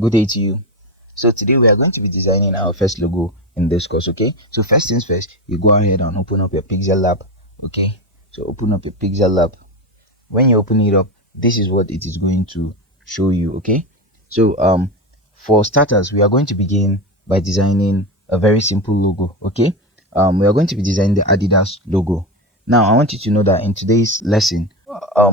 Good day to you. So today we are going to be designing our first logo in this course. Okay, so first things first, you go ahead and open up your Pixel Lab. Okay, so open up your Pixel Lab. When you open it up, this is what it is going to show you. Okay, so for starters, we are going to begin by designing a very simple logo. Okay, we are going to be designing the Adidas logo. Now I want you to know that in today's lesson,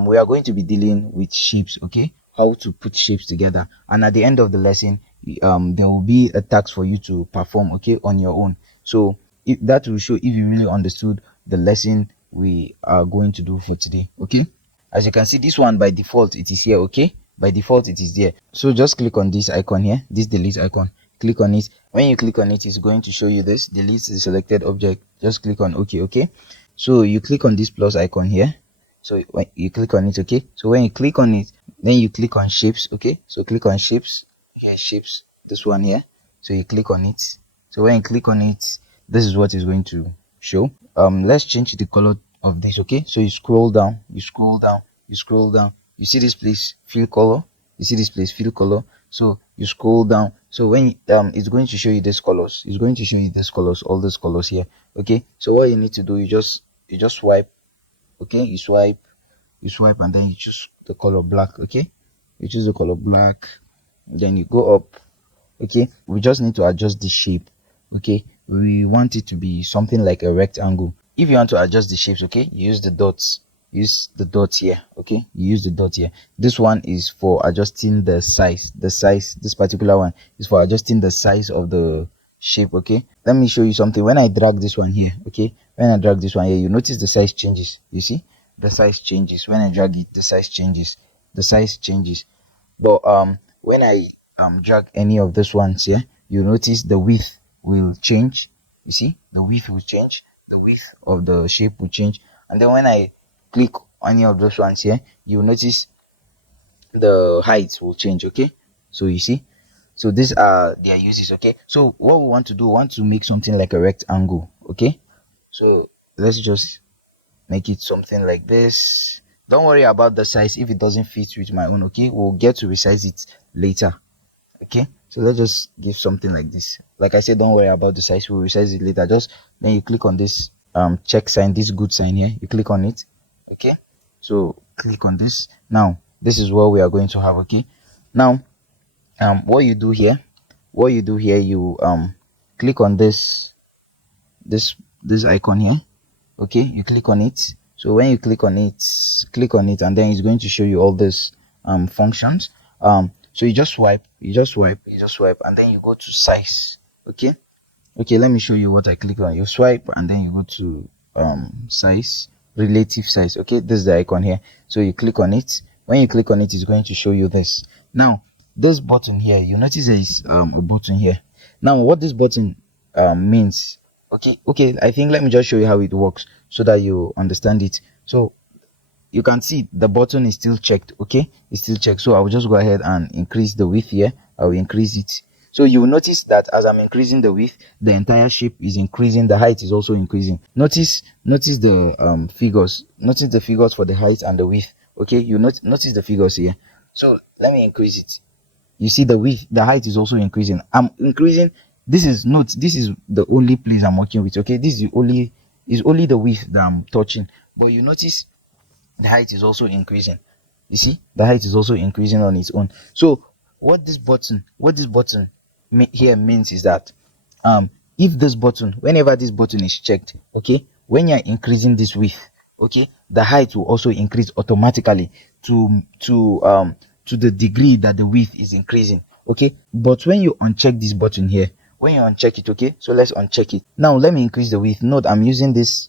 we are going to be dealing with shapes. Okay, how to put shapes together, and at the end of the lesson, there will be a task for you to perform, okay, on your own. So that will show if you really understood the lesson we are going to do for today. Okay, as you can see, this one by default it is here. Okay, by default it is there. So just click on this icon here, this delete icon. Click on it. When you click on it, it's going to show you this delete the selected object. Just click on OK. Okay, so you click on this plus icon here. So when you click on it, okay, so when you click on it, then you click on shapes. Okay, so click on shapes here, shapes, this one here. So you click on it. So when you click on it, this is what is going to show. Let's change the color of this. Okay, so you scroll down, you scroll down, you scroll down, you see this place fill color, you see this place fill color. So you scroll down. So when it's going to show you these colors, it's going to show you these colors, all these colors here. Okay, so what you need to do, you just swipe. Okay, you swipe, and then you choose the color black. Okay, you choose the color black, then you go up. Okay, we just need to adjust the shape. Okay, we want it to be something like a rectangle. If you want to adjust the shapes, okay, you use the dots. Use the dots here. Okay, you use the dot here. This one is for adjusting the size. This particular one is for adjusting the size of the shape. Okay, let me show you something. When I drag this one here, okay, when I drag this one here, you notice the size changes. You see the size changes. When I drag it, the size changes. The size changes. But when I drag any of these ones here, you notice the width will change. You see the width will change, the width of the shape will change. And then when I click any of those ones here, you notice the height will change. Okay, so you see, so these are their uses. Okay, so what we want to do, we want to make something like a rectangle. Okay, so let's just make it something like this. Don't worry about the size if it doesn't fit with my own. Okay, we'll get to resize it later. Okay, so let's just give something like this. Like I said, don't worry about the size, we'll resize it later. Just then you click on this check sign, this good sign here, you click on it. Okay, so click on this. Now this is what we are going to have. Okay, now what you do here, you click on this icon here. Okay, you click on it. So when you click on it, and then it's going to show you all these functions. So you just swipe, and then you go to size. Okay, let me show you what I click on. You swipe and then you go to size, relative size. Okay, this is the icon here. So you click on it. When you click on it, it's going to show you this. Now this button here, you notice there is a button here. Now what this button means, okay, I think let me just show you how it works so that you understand it. So you can see the button is still checked. Okay, it's still checked. So I will just go ahead and increase the width here. I will increase it. So you will notice that as I'm increasing the width, the entire shape is increasing, the height is also increasing. Notice the figures. Notice the figures for the height and the width. Okay, you notice the figures here. So let me increase it. You see the width, the height is also increasing. I'm increasing. This is the only place I'm working with. Okay, this is only the width that I'm touching, but you notice the height is also increasing. You see the height is also increasing on its own. So what this button here means is that if this button, whenever this button is checked, okay, when you're increasing this width, okay, the height will also increase automatically to the degree that the width is increasing. Okay, but when you uncheck this button here, when you uncheck it, okay, so let's uncheck it. Now let me increase the width. Note I'm using this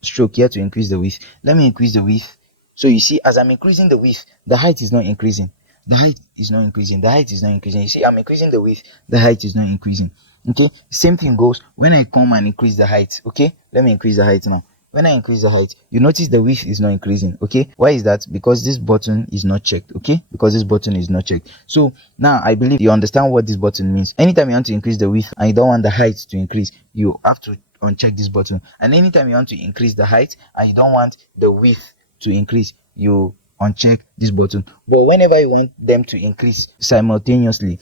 stroke here to increase the width. Let me increase the width. So you see, as I'm increasing the width, the height is not increasing. The height is not increasing. The height is not increasing. You see, I'm increasing the width. The height is not increasing. Okay, same thing goes when I come and increase the height. Okay, let me increase the height now. When I increase the height, you notice the width is not increasing. Okay, why is that? Because this button is not checked. Okay, because this button is not checked. So now I believe you understand what this button means. Anytime you want to increase the width and you don't want the height to increase, you have to uncheck this button. And anytime you want to increase the height and you don't want the width to increase, you uncheck this button. But whenever you want them to increase simultaneously,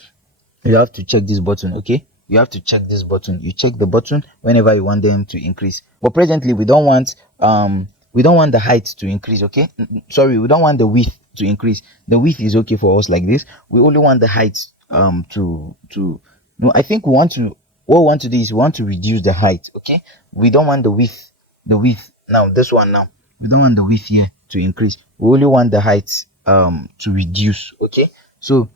you have to check this button. Okay, you have to check this button. You check the button whenever you want them to increase. But presently we don't want the height to increase. Okay, sorry, we don't want the width to increase. The width is okay for us like this. We only want the height to no, I think what we want to do is we want to reduce the height. Okay, we don't want the width now, this one now, we don't want the width here to increase. We only want the height to reduce. Okay, so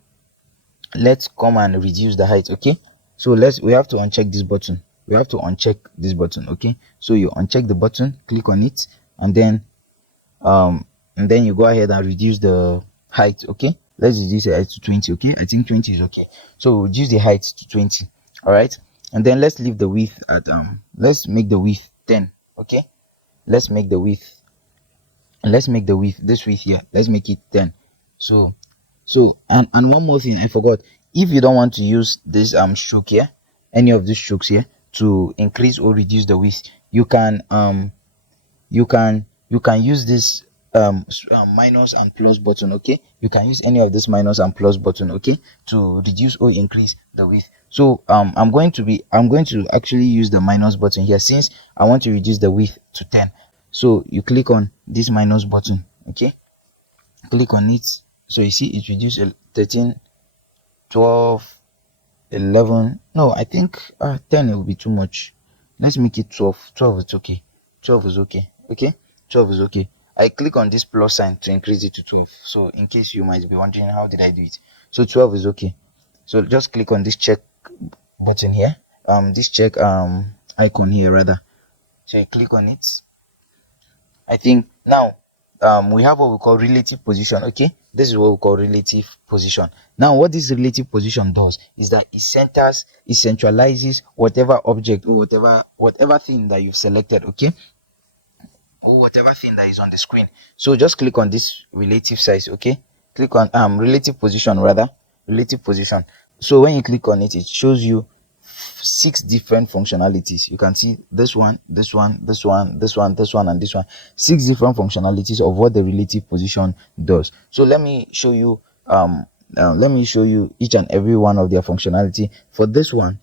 let's come and reduce the height. Okay, so we have to uncheck this button. Okay, so you uncheck the button, click on it, and then you go ahead and reduce the height. Okay, let's reduce the height to 20. Okay, I think 20 is okay, so reduce the height to 20. All right, and then let's leave the width at let's make the width 10. Okay, let's make the width this width here, let's make it 10. So and one more thing I forgot. If you don't want to use this stroke here, any of these strokes here, to increase or reduce the width, you can use this minus and plus button. Okay, you can use any of this minus and plus button, okay, to reduce or increase the width. So I'm going to actually use the minus button here, since I want to reduce the width to 10. So you click on this minus button. Okay, click on it. So you see it reduced 13, 12, 11. No, I think 10 will be too much. Let's make it 12. 12 is okay. 12 is okay. Okay, 12 is okay. I click on this plus sign to increase it to 12. So in case you might be wondering how did I do it, so 12 is okay. So just click on this check button here, this check icon here rather. So you click on it. I think now we have what we call relative position. Okay, this is what we call relative position. Now what this relative position does is that it centralizes whatever object or whatever thing that you've selected. Okay, or whatever thing that is on the screen. So just click on this relative size. Okay, click on relative position rather, relative position. So when you click on it, it shows you 6 different functionalities. You can see this one, this one, this one, this one, this one, and this one. 6 different functionalities of what the relative position does. So let me show you each and every one of their functionality. For this one,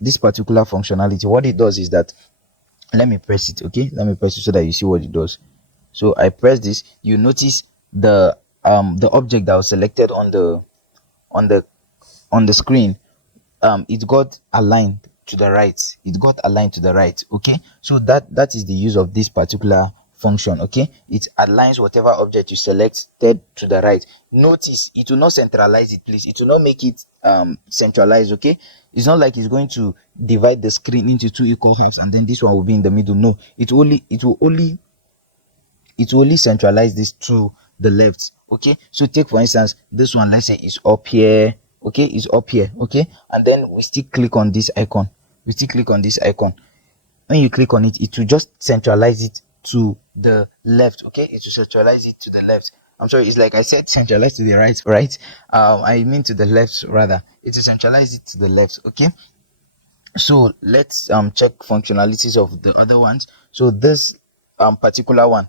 this particular functionality, what it does is that, let me press it. Okay, let me press it so that you see what it does. So I press this. You notice the object that was selected on the screen, it got aligned to the right. Okay, so that is the use of this particular function. Okay, it aligns whatever object you selected to the right. Notice it will not centralize it, please. It will not make it centralized. Okay, it's not like it's going to divide the screen into 2 equal halves and then this one will be in the middle. No, it will only centralize this to the left. Okay, so take for instance this one, let's say is up here. Okay, is up here. Okay, and then we still click on this icon. When you click on it, it will just centralize it to the left. Okay, it will centralize it to the left. I'm sorry, it's like I said centralize to the right. I mean to the left rather. It will centralize it to the left. Okay, so let's check functionalities of the other ones. So this particular one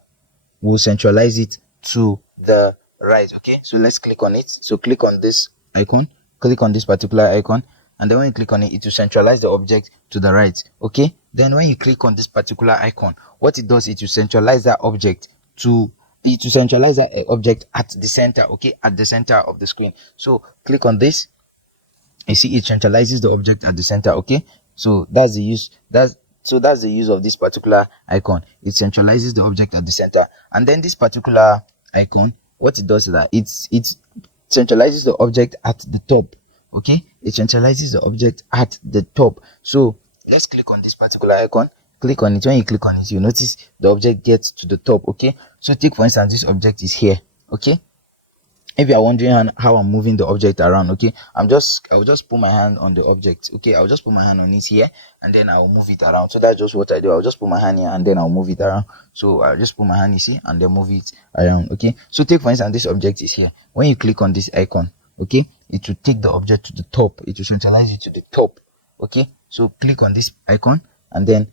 will centralize it to the right. Okay, so let's click on it. So click on this icon, click on this particular icon, and then when you click on it, it will centralize the object to the right. Okay, then when you click on this particular icon, what it does is to centralize that object at the center. Okay, at the center of the screen. So click on this. You see it centralizes the object at the center. Okay, so that's the use of this particular icon. It centralizes the object at the center. And then this particular icon, what it does is that it centralizes the object at the top. Okay, it centralizes the object at the top. So let's click on this particular icon. Click on it. When you click on it, you notice the object gets to the top. Okay, so take for instance this object is here. Okay, if you are wondering how I'm moving the object around, okay, I will just put my hand on the object. Okay, I'll just put my hand on it here and then I'll move it around. So that's just what I do. I'll just put my hand here and then I'll move it around. So I'll just put my hand, you see, and then move it around. Okay, so take for instance this object is here. When you click on this icon, okay, it will take the object to the top. It will centralize it to the top. Okay, so click on this icon and then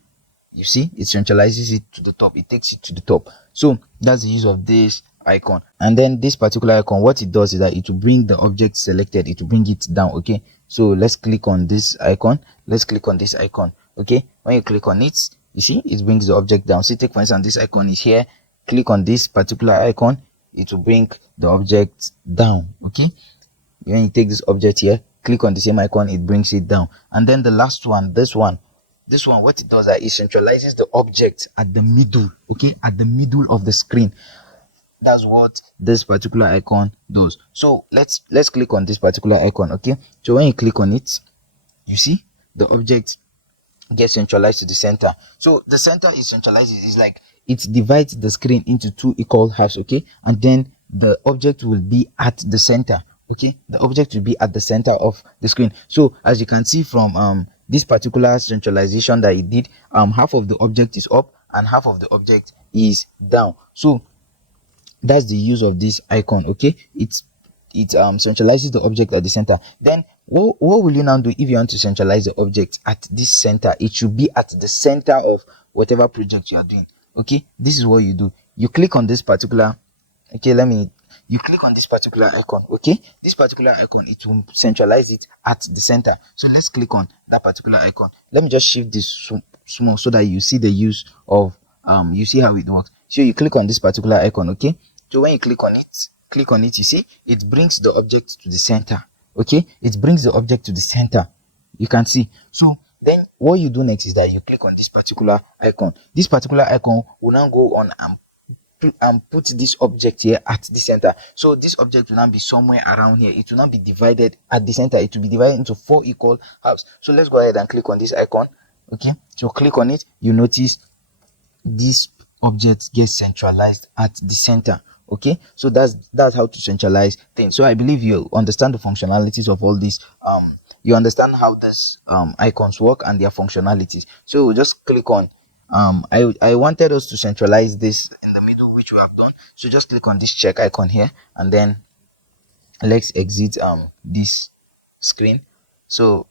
you see it centralizes it to the top. It takes it to the top. So that's the use of this icon. And then this particular icon, what it does is that it will bring the object selected, it will bring it down. Okay, so let's click on this icon. Let's click on this icon. Okay, when you click on it, you see it brings the object down. See, take for instance, this icon is here. Click on this particular icon, it will bring the object down. Okay, when you take this object here, click on the same icon, it brings it down. And then the last one, this one, what it does is it centralizes the object at the middle. Okay, at the middle of the screen. That's what this particular icon does. So let's click on this particular icon. Okay, so when you click on it, you see the object gets centralized to the center. So the center is centralized, is like it divides the screen into two equal halves. Okay, and then the object will be at the center. Okay, the object will be at the center of the screen. So as you can see from this particular centralization that it did, half of the object is up and half of the object is down. So that's the use of this icon. Okay, it centralizes the object at the center. Then what will you now do if you want to centralize the object at this center? It should be at the center of whatever project you are doing. Okay, this is what you do. You click on this particular, okay, you click on this particular icon. Okay, this particular icon, it will centralize it at the center. So let's click on that particular icon. Let me just shift this small so that you see the use of you see how it works. So you click on this particular icon. Okay, so when you click on it, you see it brings the object to the center. Okay, it brings the object to the center, you can see. So then what you do next is that you click on this particular icon. This particular icon will now go on and put this object here at the center. So this object will not be somewhere around here. It will not be divided at the center. It will be divided into 4 equal halves. So let's go ahead and click on this icon. Okay, so click on it. You notice this object gets centralized at the center. Okay, so that's how to centralize things. So I believe you understand the functionalities of all this. You understand how this icons work and their functionalities. So we'll just click on I wanted us to centralize this in the middle, which we have done. So just click on this check icon here, and then let's exit this screen. So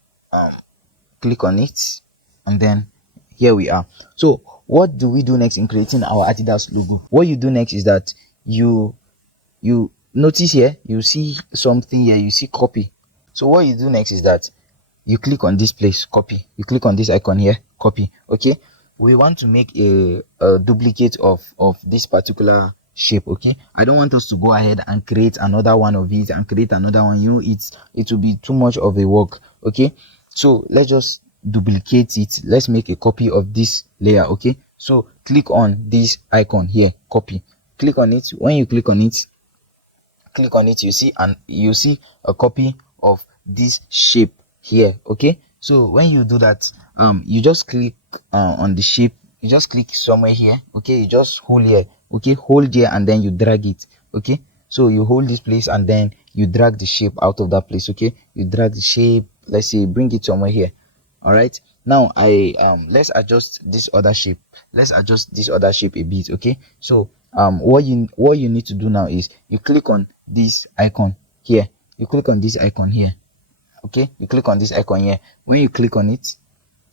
click on it, and then here we are. So what do we do next in creating our Adidas logo? What you do next is that you notice here, you see something here, you see copy. So what you do next is that you click on this place, copy. You click on this icon here, copy. Okay, we want to make a duplicate of this particular shape. Okay, I don't want us to go ahead and create another one of it and create another one. You know, it will be too much of a work. Okay, so let's just duplicate it. Let's make a copy of this layer. Okay, so click on this icon here, copy. Click on it. When you click on it, you see a copy of this shape here. Okay, so when you do that, you just click on the shape. You just click somewhere here. Okay, you just hold here. Okay, hold here and then you drag it. Okay, so you hold this place and then you drag the shape out of that place. Okay, you drag the shape, let's say bring it somewhere here. All right, now let's adjust this other shape. Let's adjust this other shape a bit. Okay, so what you need to do now is you click on this icon here. You click on this icon here. Okay, you click on this icon here. When you click on it,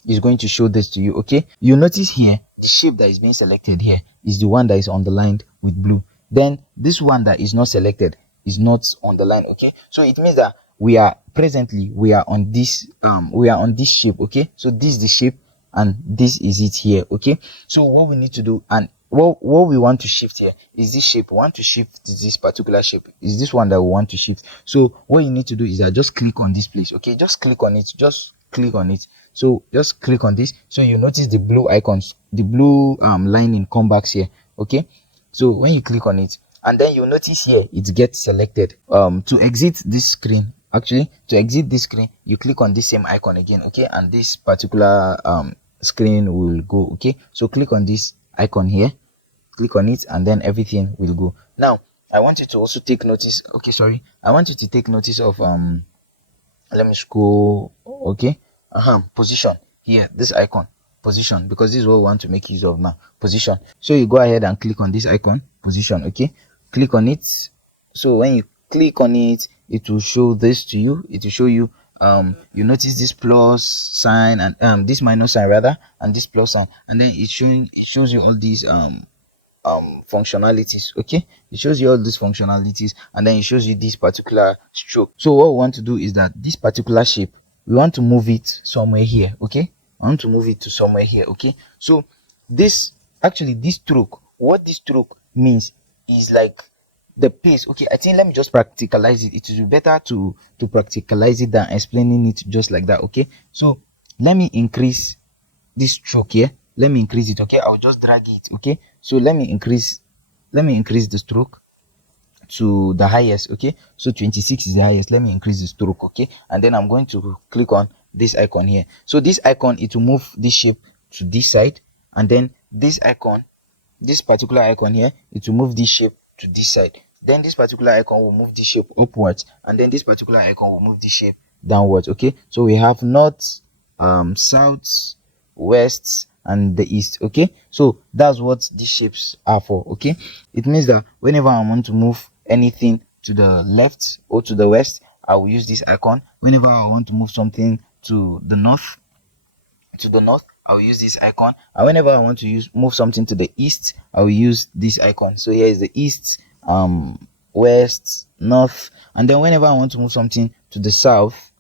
it's going to show this to you. Okay, you notice here the shape that is being selected here is the one that is underlined with blue. Then this one that is not selected is not underlined. Okay, so it means that we are on this shape. Okay, so this is the shape and this is it here. Okay, so what we need to do, and what we want to shift here is this shape. We want to shift this particular shape. Is this one that we want to shift. So what you need to do is that just click on this place. Okay, just click on it. Just click on it. So just click on this. So you notice the blue icons, the blue lining come back here. Okay, so when you click on it, and then you notice here it gets selected. To exit this screen, you click on this same icon again. Okay, and this particular screen will go. Okay, so click on this icon here, click on it, and then everything will go. Now I want you to also take notice. Okay, sorry, I want you to take notice of let me scroll. Okay, position here, this icon, position, because this is what we want to make use of now, position. So you go ahead and click on this icon, position. Okay, click on it. So when you click on it, it will show this to you. It will show you you notice this plus sign and this minus sign rather, and this plus sign, and then it shows you all these functionalities. Okay, it shows you all these functionalities, and then it shows you this particular stroke. So what we want to do is that this particular shape, we want to move it somewhere here. Okay, I want to move it to somewhere here. Okay, so this actually, this stroke, what this stroke means is like the pace. Okay, I think let me just practicalize it. It is better to practicalize it than explaining it just like that. Okay, so let me increase this stroke here. Let me increase it. Okay, I'll just drag it. Okay, so let me increase the stroke to the highest. Okay, so 26 is the highest. Let me increase the stroke. Okay, and then I'm going to click on this icon here. So this icon, it will move this shape to this side, and then this icon, this particular icon here, it will move this shape to this side. Then this particular icon will move this shape upwards, and then this particular icon will move this shape downwards. Okay, so we have north, south, west, and the east. Okay, so that's what these shapes are for. Okay, it means that whenever I want to move anything to the left or to the west, I will use this icon. Whenever I want to move something to the north, I'll use this icon. And whenever I want to move something to the east, I will use this icon. So here is the east, west, north, and then whenever I want to move something to the south,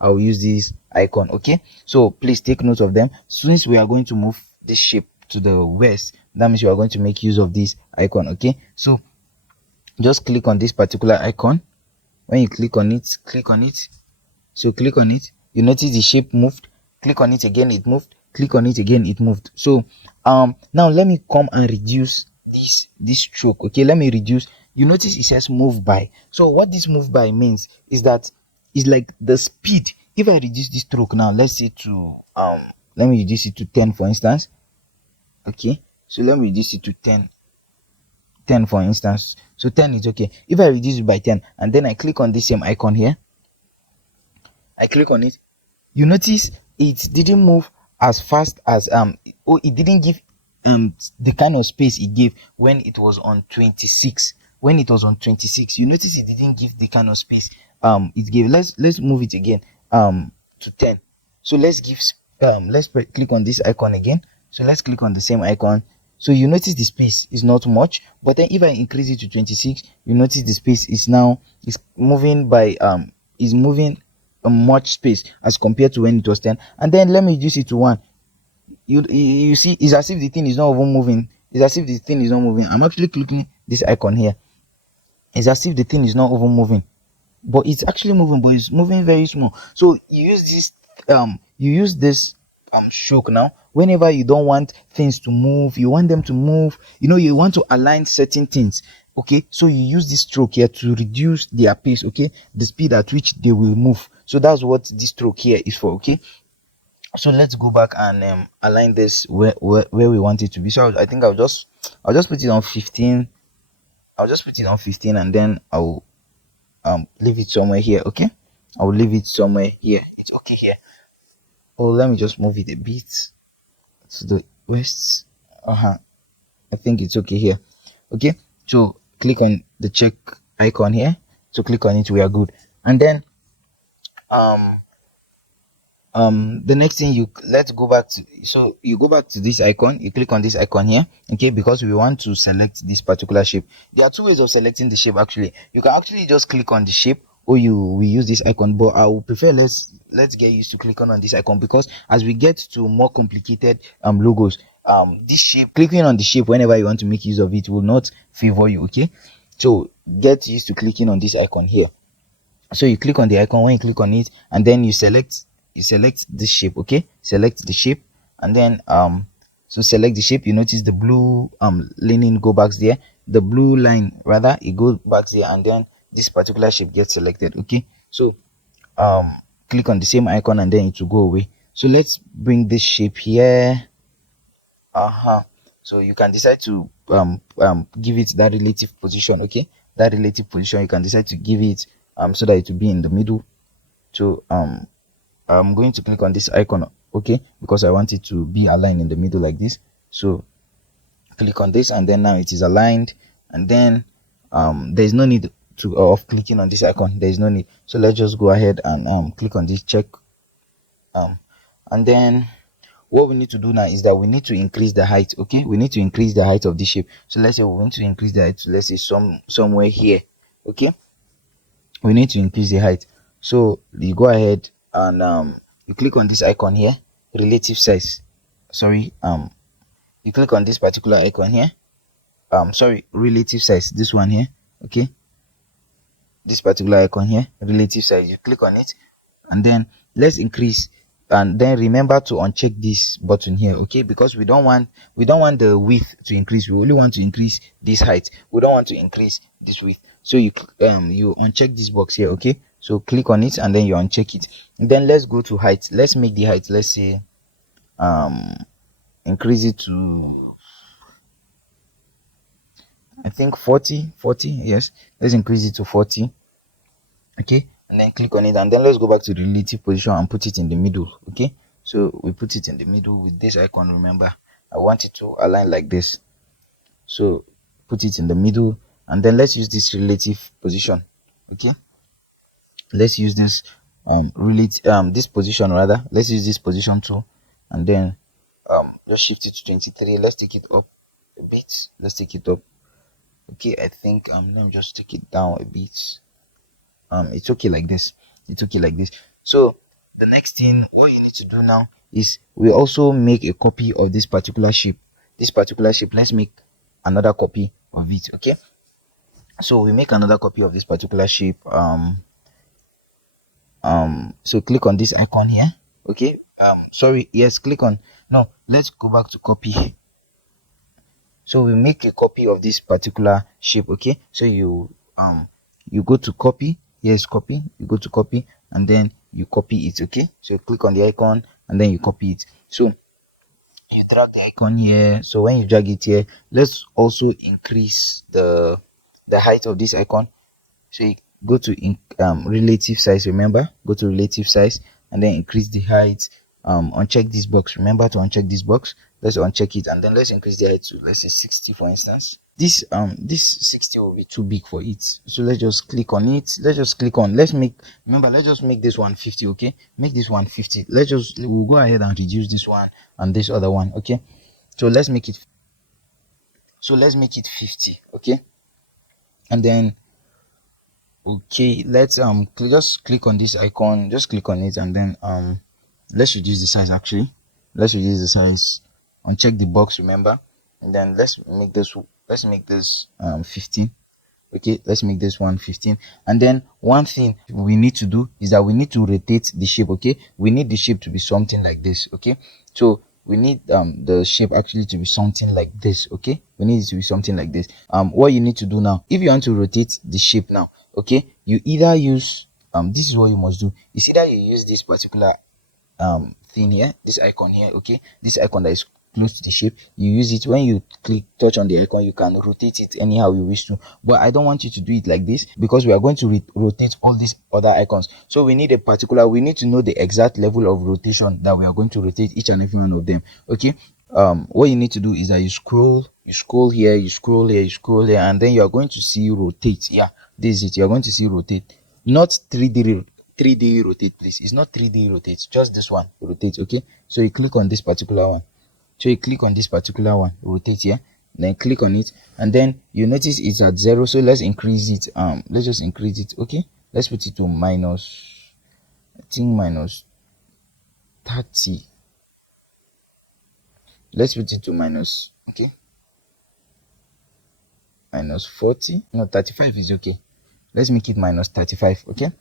I will use this icon. Okay, so please take note of them. Since we are going to move this shape to the west, that means you are going to make use of this icon. Okay, so just click on this particular icon. When you click on it, so click on it, you notice the shape moved. Click on it again, it moved. Click on it again, it moved. So now let me come and reduce this stroke. Okay, let me reduce. You notice it says move by. So what this move by means is that it's like the speed. If I reduce this stroke now, let's say to let me reduce it to 10 for instance. Okay, so let me reduce it to 10 for instance. So 10 is okay. If I reduce it by 10 and then I click on this same icon here, I click on it, you notice it didn't move as fast as it didn't give the kind of space it gave when it was on 26. When it was on 26, you notice it didn't give the kind of space it gave. Let's move it again to 10. So let's click on this icon again. So let's click on the same icon. So you notice the space is not much, but then if I increase it to 26, you notice the space is moving by is moving a much space as compared to when it was 10. And then let me reduce it to 1. You see, it's as if the thing is not even moving. It's as if the thing is not moving. I'm actually clicking this icon here. It's as if the thing is not even moving, but it's actually moving, but it's moving very small. So you use this stroke now whenever you don't want things to move, you want them to move, you want to align certain things. Okay, so you use this stroke here to reduce their pace. Okay, the speed at which they will move. So that's what this stroke here is for. Okay, so let's go back and align this where we want it to be. So I think I'll just put it on 15. I'll just put it on 15, and then I'll leave it somewhere here. Okay, I will leave it somewhere here. It's okay here. Oh, let me just move it a bit to the west. I think it's okay here. Okay, so click on the check icon here. So click on it, we are good. And then the next thing, let's go back to, so you go back to this icon, you click on this icon here. Okay, because we want to select this particular shape. There are two ways of selecting the shape. Actually, you can actually just click on the shape, or we use this icon, but I would prefer let's get used to clicking on this icon, because as we get to more complicated logos, this shape, clicking on the shape whenever you want to make use of it will not favor you. Okay, so get used to clicking on this icon here. So you click on the icon. When you click on it, and then you select this shape. Okay, select the shape, and then so select the shape. You notice the blue lining go back there, the blue line rather, it goes back there, and then this particular shape gets selected. Okay, so click on the same icon, and then it will go away. So let's bring this shape here. So you can decide to give it that relative position. Okay, that relative position, you can decide to give it so that it will be in the middle. So I'm going to click on this icon, okay, because I want it to be aligned in the middle like this. So click on this, and then now it is aligned, and then there's no need of clicking on this icon. There is no need. So let's just go ahead and click on this check, and then what we need to do now is that we need to increase the height. Okay, we need to increase the height of the shape. So let's say we want to increase the height, so let's say somewhere here. Okay, we need to increase the height. So you go ahead and you click on this icon here, relative size. Sorry, you click on this particular icon here, sorry, relative size, this one here. Okay, this particular icon here, relative size, you click on it, and then let's increase, and then remember to uncheck this button here. Okay, because we don't want the width to increase, we only want to increase this height, we don't want to increase this width. So you uncheck this box here. Okay, so click on it and then you uncheck it, and then let's go to height. Let's make the height, let's say increase it to, I think 40. Yes, let's increase it to 40. Okay, and then click on it, and then let's go back to the relative position and put it in the middle. Okay, so we put it in the middle with this icon. Remember, I want it to align like this, so put it in the middle, and then let's use this relative position. Okay, let's use this this position, rather let's use this position too, and then just shift it to 23. Let's take it up a bit, let's take it up. Okay, I think let me just take it down a bit. It's okay like this, it's okay like this. So the next thing what you need to do now is we also make a copy of this particular shape. Let's make another copy of it. Okay, so we make another copy of this particular shape. So click on this icon here. Okay, sorry, yes, click on, no, let's go back to copy. So we make a copy of this particular shape. Okay, so you go to copy. Here's copy, you go to copy, and then you copy it. Okay, so you click on the icon and then you copy it. So you drag the icon here. So when you drag it here, let's also increase the height of this icon. So you go to relative size. Remember, go to relative size and then increase the height. Uncheck this box, remember to uncheck this box. Let's uncheck it, and then let's increase the height to, let's say 60 for instance. This 60 will be too big for it, so let's just click on it. Let's just click on, let's just make this one 50. Okay, make this one 50. We'll go ahead and reduce this one and this other one. Okay, so let's make it 50. Okay, and then okay, let's just click on this icon, just click on it, and then let's reduce the size. Actually, let's reduce the size, uncheck the box, remember, and then let's make this 15. Okay, let's make this one 15. And then one thing we need to do is that we need to rotate the shape. Okay, we need the shape to be something like this. Okay, so we need the shape actually to be something like this. Okay, we need it to be something like this. What you need to do now, if you want to rotate the shape now, okay, you either use this is what you must do. It's either you use this particular thing here, this icon here. Okay, this icon that is close to the shape, you use it. When you touch on the icon, you can rotate it anyhow you wish to, but I don't want you to do it like this because we are going to rotate all these other icons. So we need to know the exact level of rotation that we are going to rotate each and every one of them. Okay, what you need to do is that you scroll here, you scroll here, and then you are going to see rotate. Yeah, this is it. You are going to see rotate, not 3D rotate, please. It's not 3D rotate, just this one, rotate. Okay, so you click on this particular one. Rotate here, then click on it, and then you notice it's at 0. So let's increase it. Let's just increase it. Okay, let's put it to minus, I think minus 30. Let's put it to minus, okay, minus 40. No, 35 is okay. Let's make it minus 35. Okay,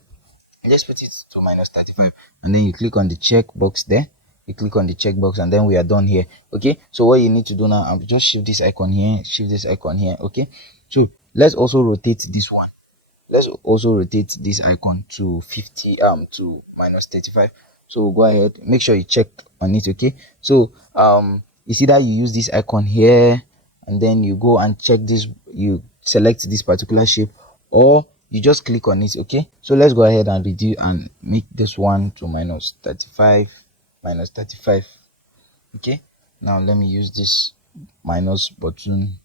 let's put it to minus 35, and then you click on the check box there. You click on the checkbox, and then we are done here. Okay, so what you need to do now, I'll just shift this icon here, okay, so let's also rotate this one. Let's also rotate this icon to 50, to minus 35. So go ahead, make sure you check on it. Okay, so you see that you use this icon here, and then you go and check this, you select this particular shape, or you just click on it. Okay, so let's go ahead and reduce and make this one to minus 35. Okay, now let me use this minus button,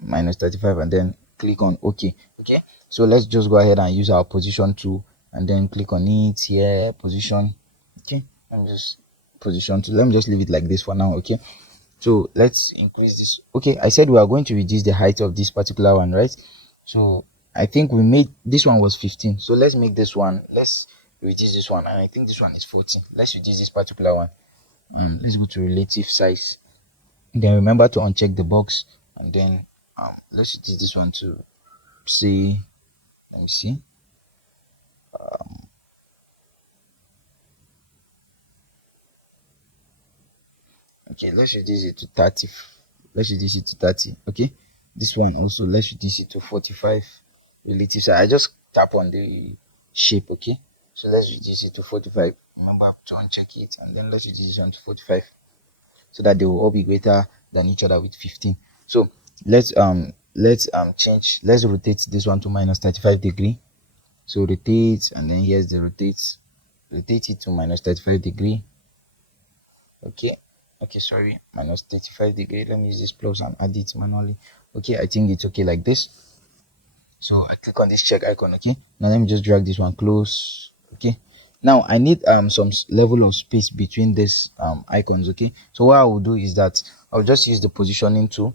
minus 35, and then click on OK. Okay, so let's just go ahead and use our position tool, and then click on it here, position. Okay, I'm just position 2. Let me just leave it like this for now. Okay, so let's increase this. Okay, I said we are going to reduce the height of this particular one, right? So I think we made this one was 15, so let's make this one, let's reduce this one, and I think this one is 14. Let's reduce this particular one, and let's go to relative size. Then remember to uncheck the box, and then let's reduce this one to say, let me see, okay, let's reduce it to 30. Let's reduce it to 30. Okay, this one also, let's reduce it to 45 relative size. I just tap on the shape. Okay, so let's reduce it to 45. Remember to uncheck it, and then let's reduce this one to 45, so that they will all be greater than each other with 15. So let's change, let's rotate this one to minus 35 degree. So rotate, and then here's the rotate it to minus 35 degree. Okay, sorry, minus 35 degree. Let me use this plus and add it manually. Okay, I think it's okay like this. So I click on this check icon. Okay, now let me just drag this one close. Okay, now I need some level of space between these icons. Okay, so what I will do is that I'll just use the positioning tool.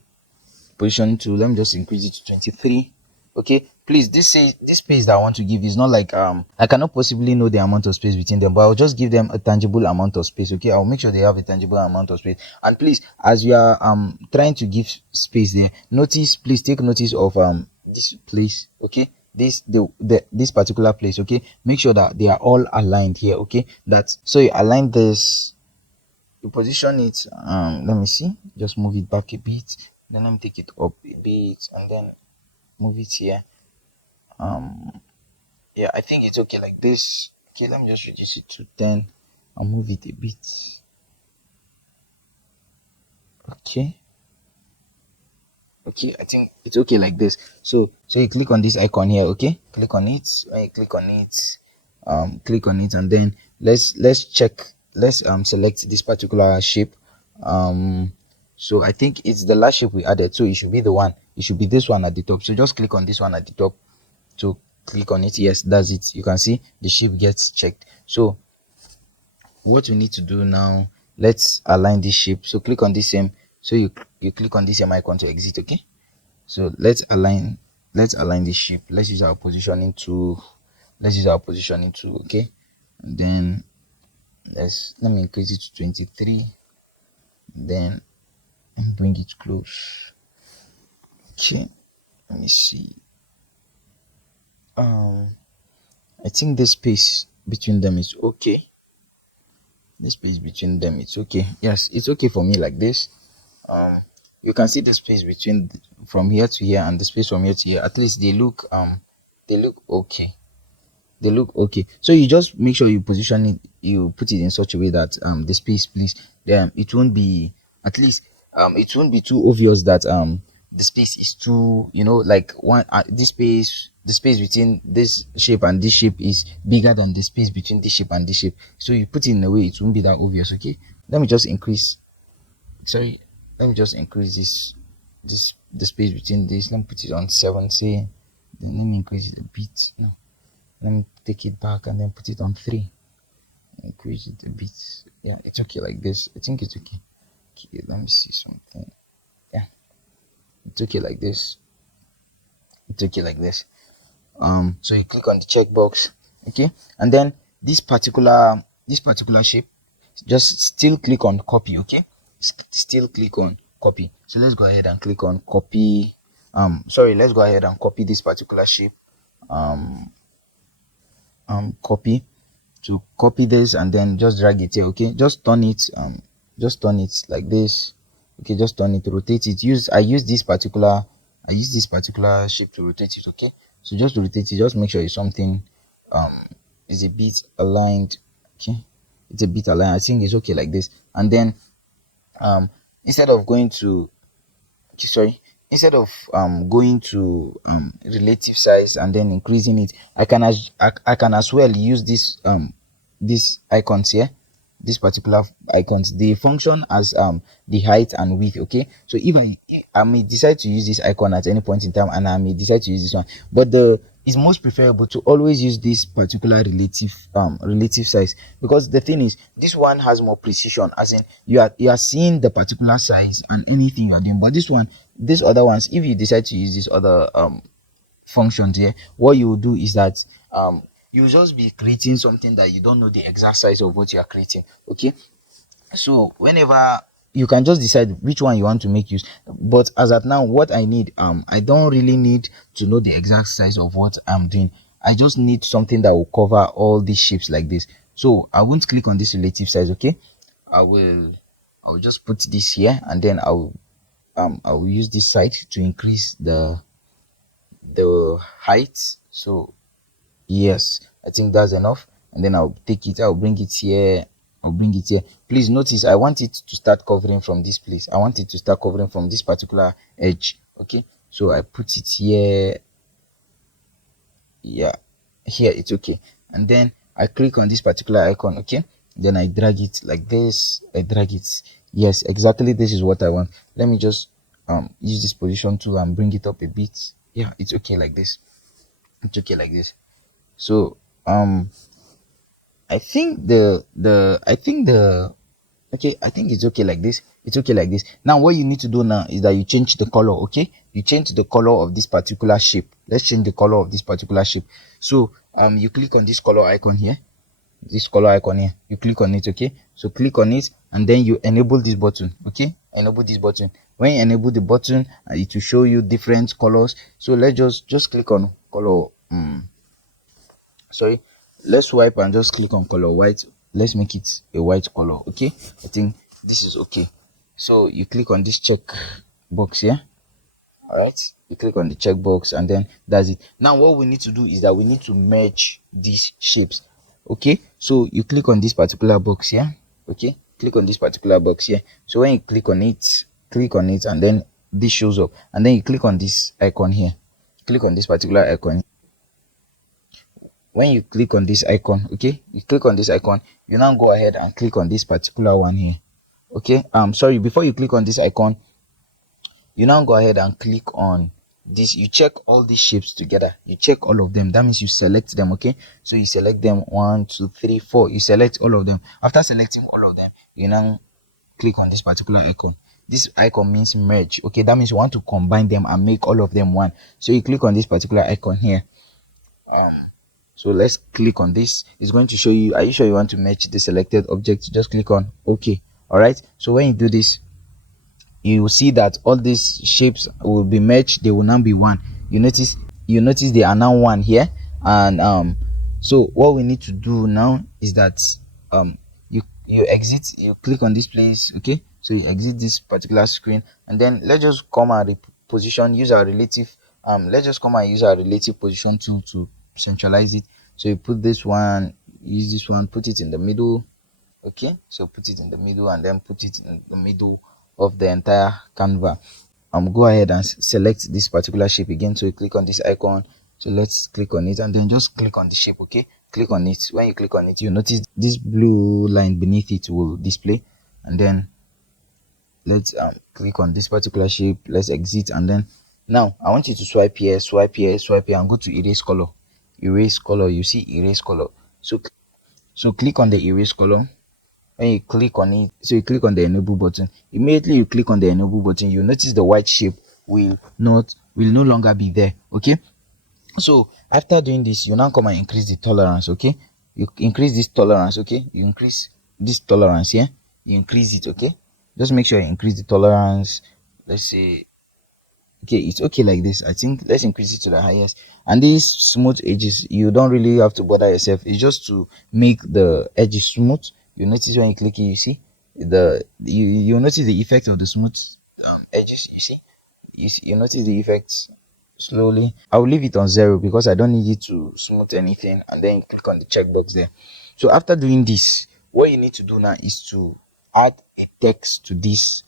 Let me just increase it to 23. Okay, please, this space that I want to give is not like I cannot possibly know the amount of space between them, but I'll just give them a tangible amount of space. Okay, I'll make sure they have a tangible amount of space. And please, as you are trying to give space there, please take notice of this place. Okay, this particular place. Okay, make sure that they are all aligned here. Okay, so you align this, you position it, let me see, just move it back a bit, then let me take it up a bit, and then move it here. Yeah, I think it's okay like this. Okay, let me just reduce it to 10 and move it a bit. Okay, I think it's okay like this. So you click on this icon here. Okay, click on it. When you click on it, and then let's check, let's select this particular shape. So I think it's the last shape we added, so it should be the one, it should be this one at the top. So just click on this one at the top. So click on it. Yes, that's it. You can see the shape gets checked. So what we need to do now, let's align this shape. So click on this same, so you click on this same icon to exit. Okay, so let's align this shape. Let's use our positioning tool. Okay, and then let me increase it to 23, then bring it close. Okay, let me see. I think the space between them is okay. Yes, it's okay for me like this. You can see the space between from here to here and the space from here to here. At least they look okay. So you just make sure you position it, you put it in such a way that the space, please, it won't be, at least it won't be too obvious that the space is too, like one, the space between this shape and this shape is bigger than the space between this shape and this shape. So you put it in a way it won't be that obvious. Okay, let me just increase the space between this. Let me put it on 7, say, let me increase it a bit. No, let me take it back and then put it on 3, increase it a bit. Yeah, it's okay like this. I think it's okay. Okay, let me see something. Yeah, it's okay like this. So you click on the checkbox. Okay, and then this particular shape, just still click on copy. Okay, still click on copy. So let's go ahead and click on copy. Let's go ahead and copy this particular shape. Copy. To copy this and then just drag it here. Okay, just turn it like this. Okay, just turn it, rotate it. I use this particular shape to rotate it. Okay, so just rotate it, just make sure it's something is a bit aligned. Okay, it's a bit aligned. I think it's okay like this. And then instead of going to relative size and then increasing it, I can as well use these icons here, these particular icons. They function as the height and width. Okay, so if I may decide to use this icon at any point in time, and I may decide to use this one, but the it's most preferable to always use this particular relative size, because the thing is this one has more precision, as in you are seeing the particular size and anything you're doing. But this one, these other ones, if you decide to use this other functions here, what you will do is that you just be creating something that you don't know the exact size of what you are creating. Okay, so whenever you can just decide which one you want to make use. But as at now, what I need, I don't really need to know the exact size of what I'm doing. I just need something that will cover all these shapes like this. So I won't click on this relative size. Okay, I will just put this here, and then I will use this side to increase the height. So yes, I think that's enough. And then I'll take it, I'll bring it here, I'll bring it here. Please notice, I want it to start covering from this place. I want it to start covering from this particular edge. Okay, so I put it here. Yeah, here it's okay. And then I click on this particular icon. Okay, then I drag it like this. I drag it. Yes, exactly, this is what I want. Let me just use this position tool and bring it up a bit. Yeah, it's okay like this. It's okay like this. So I think okay, I think it's okay like this. It's okay like this. Now what you need to do now is that you change the color. Okay, you change the color of this particular shape. Let's change the color of this particular shape. So you click on this color icon here, this color icon here, you click on it. Okay, so click on it, and then you enable this button. Okay, enable this button. When you enable the button, it will show you different colors. So let's just click on color sorry, let's swipe and just click on color white. Let's make it a white color. Okay, I think this is okay. So you click on this check box here. All right, you click on the checkbox, and then that's it. Now what we need to do is that we need to merge these shapes. Okay, so you click on this particular box here. Okay, click on this particular box here. So when you click on it, and then this shows up, and then you click on this icon here. Click on this particular icon. When you click on this icon, okay, you click on this icon, you now go ahead and click on this particular one here. Okay, sorry, before you click on this icon, you now go ahead and click on this. You check all these shapes together, you check all of them. That means you select them. Okay, so you select them, 1 2 3 4, you select all of them. After selecting all of them, you now click on this particular icon. This icon means merge. Okay, that means you want to combine them and make all of them one. So you click on this particular icon here. So let's click on this. It's going to show you, are you sure you want to match the selected object? Just click on OK. All right, so when you do this, you will see that all these shapes will be merged. They will now be one. You notice they are now one here. And so what we need to do now is that you exit, you click on this place. Okay, so you exit this particular screen, and then let's just come and reposition, use our relative let's just come and use our relative position tool to centralize it. So you put this one, use this one, put it in the middle. Okay, so put it in the middle, and then put it in the middle of the entire canva. Go ahead and select this particular shape again. So you click on this icon. So let's click on it, and then just click on the shape. Okay, click on it. When you click on it, you notice this blue line beneath it will display. And then let's click on this particular shape. Let's exit, and then now I want you to swipe here, swipe here, swipe here, and go to erase color. Erase color, you see erase color. So click on the erase color. When you click on it, so you click on the enable button. Immediately you click on the enable button, you notice the white shape will no longer be there. Okay, so after doing this, you now come and increase the tolerance. Okay, you increase this tolerance. Okay, you increase this tolerance here, you increase it. Okay, just make sure you increase the tolerance. Let's say, okay, it's okay like this. I think let's increase it to the highest. And these smooth edges, you don't really have to bother yourself. It's just to make the edges smooth. You notice when you click it, you see you notice the effect of the smooth edges. You notice the effects slowly. I'll leave it on 0 because I don't need it to smooth anything. And then click on the checkbox there. So after doing this, what you need to do now is to add a text to this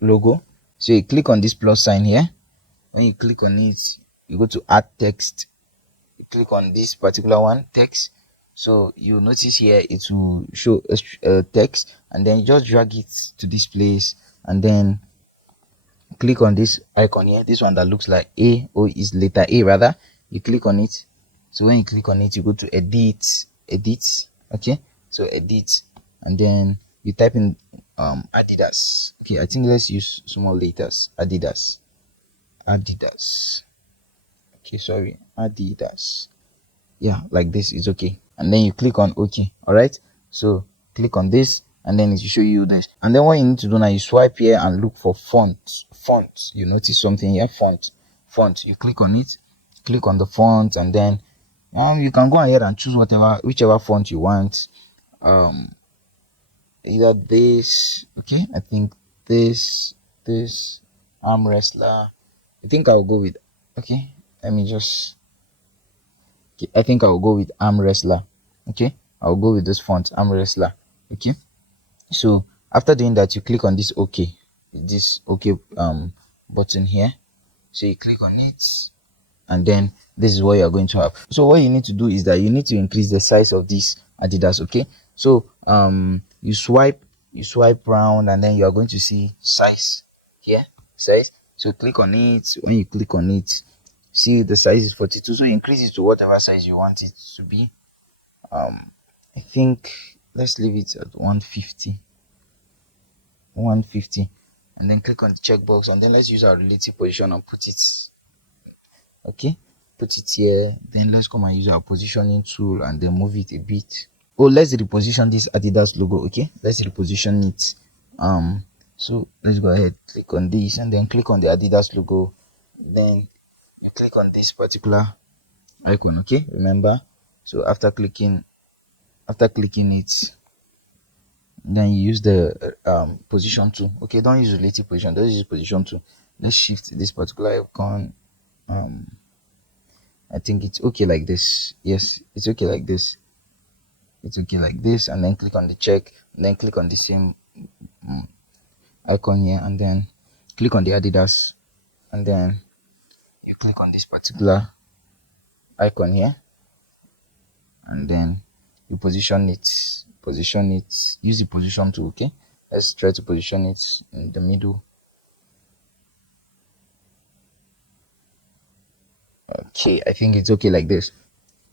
logo. So you click on this plus sign here. When you click on it, you go to add text. You click on this particular one, text. So you notice here it will show a text, and then you just drag it to this place, and then click on this icon here, this one that looks like A, or is letter A rather. You click on it. So when you click on it, you go to edit, okay, so edit, and then you type in Adidas. Okay, I think let's use small letters. Adidas. Okay, sorry, Adidas. Yeah, like this is okay, and then you click on OK. All right, so click on this, and then it will show you this. And then what you need to do now, you swipe here and look for font. You notice something here, font. You click on it, click on the font, and then you can go ahead and choose whichever font you want. Either this, okay, I think this arm wrestler. I think I'll go with, okay, let me just, okay, I think I'll go with arm wrestler. Okay, I'll go with this font, arm wrestler. Okay, so after doing that, you click on this OK, button here. So you click on it, and then this is what you're going to have. So what you need to do is that you need to increase the size of this Adidas. Okay, so you swipe round, and then you are going to see size here, size. So click on it. When you click on it, see the size is 42, so increase it to whatever size you want it to be. I think let's leave it at 150, and then click on the checkbox, and then let's use our relative position and put it, okay, put it here. Then let's come and use our positioning tool and then move it a bit. Oh, let's reposition this Adidas logo. Okay, let's reposition it. So let's go ahead, click on this, and then click on the Adidas logo. Then you click on this particular icon. Okay, remember. So after clicking it, then you use the position tool. Okay, don't use relative position, don't use position tool. Let's shift this particular icon. I think it's okay like this. Yes, it's okay like this. It's okay like this, and then click on the check, and then click on the same icon here, and then click on the Adidas, and then you click on this particular icon here, and then you position it. Use the position tool. Okay, let's try to position it in the middle. Okay, I think it's okay like this.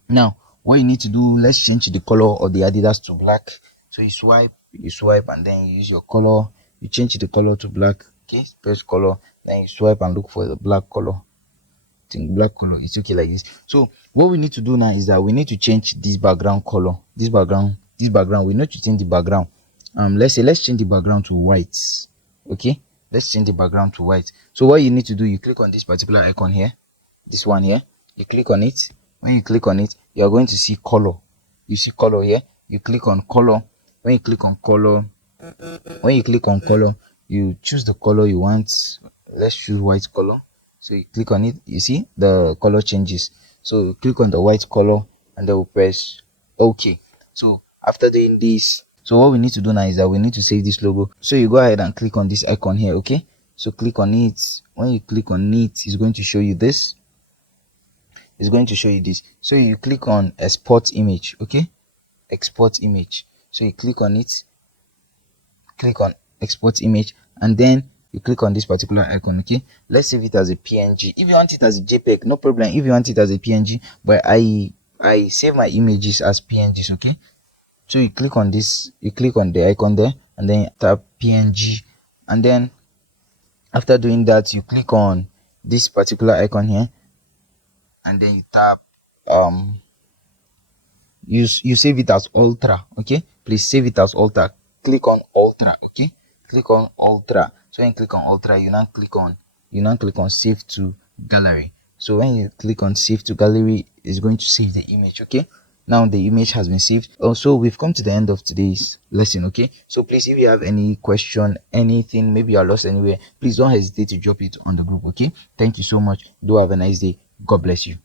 Now what you need to do, let's change the color of the Adidas to black. So you swipe, and then you use your color, you change the color to black. Okay, press color, then you swipe and look for the black color. I think black color, it's okay like this. So what we need to do now is that we need to change this background color, this background we need to change the background. Let's change the background to white. Okay, let's change the background to white. So what you need to do, you click on this particular icon here, this one here, you click on it. When you click on it, you are going to see color. You see color here, you click on color. When you click on color, you choose the color you want. Let's choose white color. So you click on it, you see the color changes. So you click on the white color, and then we'll press OK. So after doing this, so what we need to do now is that we need to save this logo. So you go ahead and click on this icon here. Okay, so click on it. When you click on it, it's going to show you this. So you click on export image. Okay, export image. So you click on it, click on export image, and then you click on this particular icon. Okay, let's save it as a PNG. If you want it as a JPEG, no problem. If you want it as a PNG, but I save my images as PNGs. Okay, so you click on this, you click on the icon there, and then tap PNG, and then after doing that, you click on this particular icon here, and then you tap you save it as ultra. Okay, please save it as ultra. Click on ultra. Okay, click on ultra. So when you click on ultra, you now click on save to gallery. So when you click on save to gallery, it's going to save the image. Okay, now the image has been saved. Also, we've come to the end of today's lesson. Okay, so please, if you have any question, anything, maybe you're lost anywhere, please don't hesitate to drop it on the group. Okay, thank you so much. Do have a nice day. God bless you.